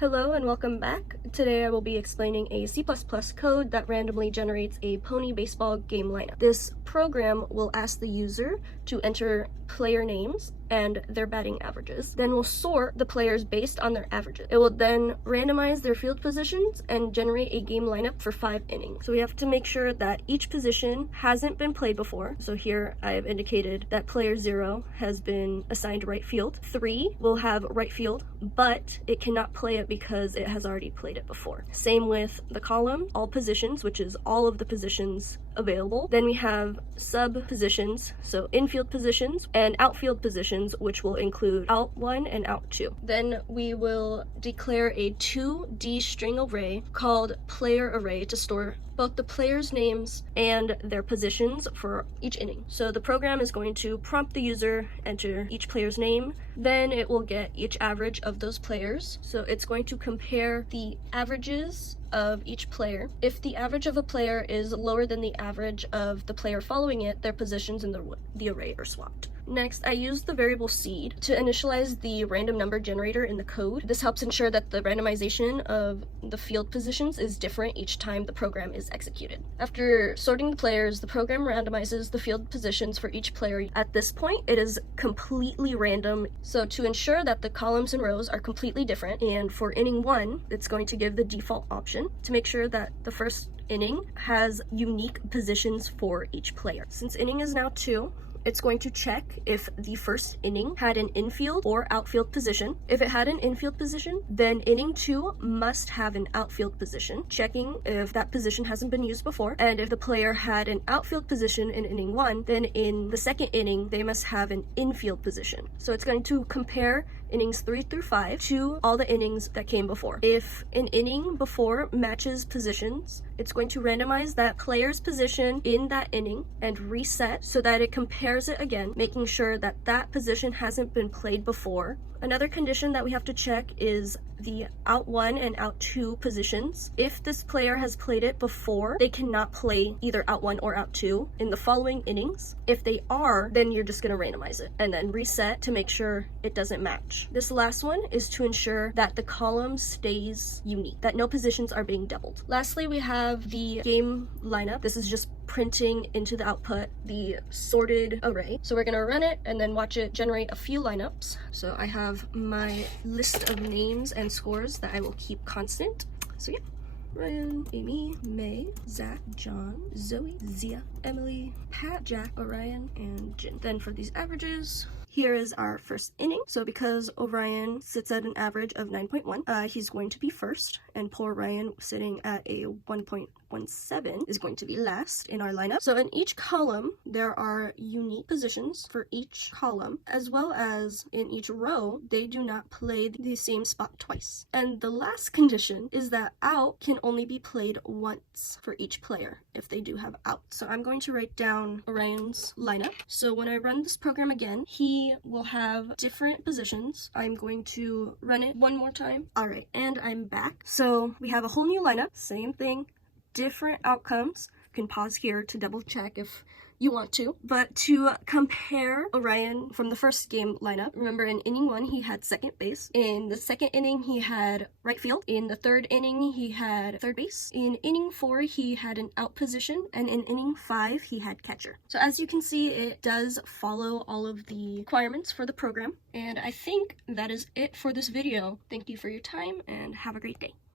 Hello and welcome back. Today I will be explaining a C++ code that randomly generates a pony baseball game lineup. This program will ask the user to enter player names and their batting averages. Then we'll sort the players based on their averages. It will then randomize their field positions and generate a game lineup for 5 innings. So we have to make sure that each position hasn't been played before. So here I have indicated that player 0 has been assigned right field. 3 will have right field, but it cannot play it because it has already played it before. Same with the column, all positions, which is all of the positions available. Then we have sub positions, so infield positions, and outfield positions, which will include out 1 and out 2. Then we will declare a 2D string array called player array to store both the players' names and their positions for each inning. So the program is going to prompt the user enter each player's name, then it will get each average of those players. So it's going to compare the averages of each player. If the average of a player is lower than the average of the player following it, their positions in the array are swapped. Next, I used the variable seed to initialize the random number generator in the code. This helps ensure that the randomization of the field positions is different each time the program is executed. After sorting the players, the program randomizes the field positions for each player. At this point, it is completely random. So to ensure that the columns and rows are completely different, and for inning 1, it's going to give the default option to make sure that the first inning has unique positions for each player. Since inning is now 2, it's going to check if the first inning had an infield or outfield position. If it had an infield position, then inning 2 must have an outfield position, checking if that position hasn't been used before. And if the player had an outfield position in inning 1, then in the second inning, they must have an infield position. So it's going to compare innings 3 through 5 to all the innings that came before. If an inning before matches positions, it's going to randomize that player's position in that inning and reset so that it compares it again, making sure that that position hasn't been played before. Another condition that we have to check is the out 1 and out 2 positions. If this player has played it before, they cannot play either out 1 or out 2 in the following innings. If they are, then you're just going to randomize it and then reset to make sure it doesn't match. This last one is to ensure that the column stays unique, that no positions are being doubled. Lastly, we have the game lineup. This is just printing into the output the sorted array. So we're going to run it and then watch it generate a few lineups. So I have my list of names and scores that I will keep constant. So yeah, Ryan, Amy, May, Zach, John, Zoe, Zia, Emily, Pat, Jack, Orion, and Jin. Then for these averages, here is our first inning. So because Orion sits at an average of 9.1, he's going to be first, and poor Ryan sitting at a 1.17 is going to be last in our lineup. So in each column, there are unique positions for each column, as well as in each row, they do not play the same spot twice. And the last condition is that out can only be played once for each player if they do have out. So I'm going to write down Orion's lineup. So when I run this program again, he will have different positions. I'm going to run it one more time. All right, and I'm back. So we have a whole new lineup, same thing, different outcomes. You can pause here to double check if you want to. But to compare Orion from the first game lineup, remember in inning 1 he had second base. In the second inning he had right field. In the third inning he had third base. In inning 4 he had an out position, and in inning 5 he had catcher. So as you can see, it does follow all of the requirements for the program. And I think that is it for this video. Thank you for your time and have a great day.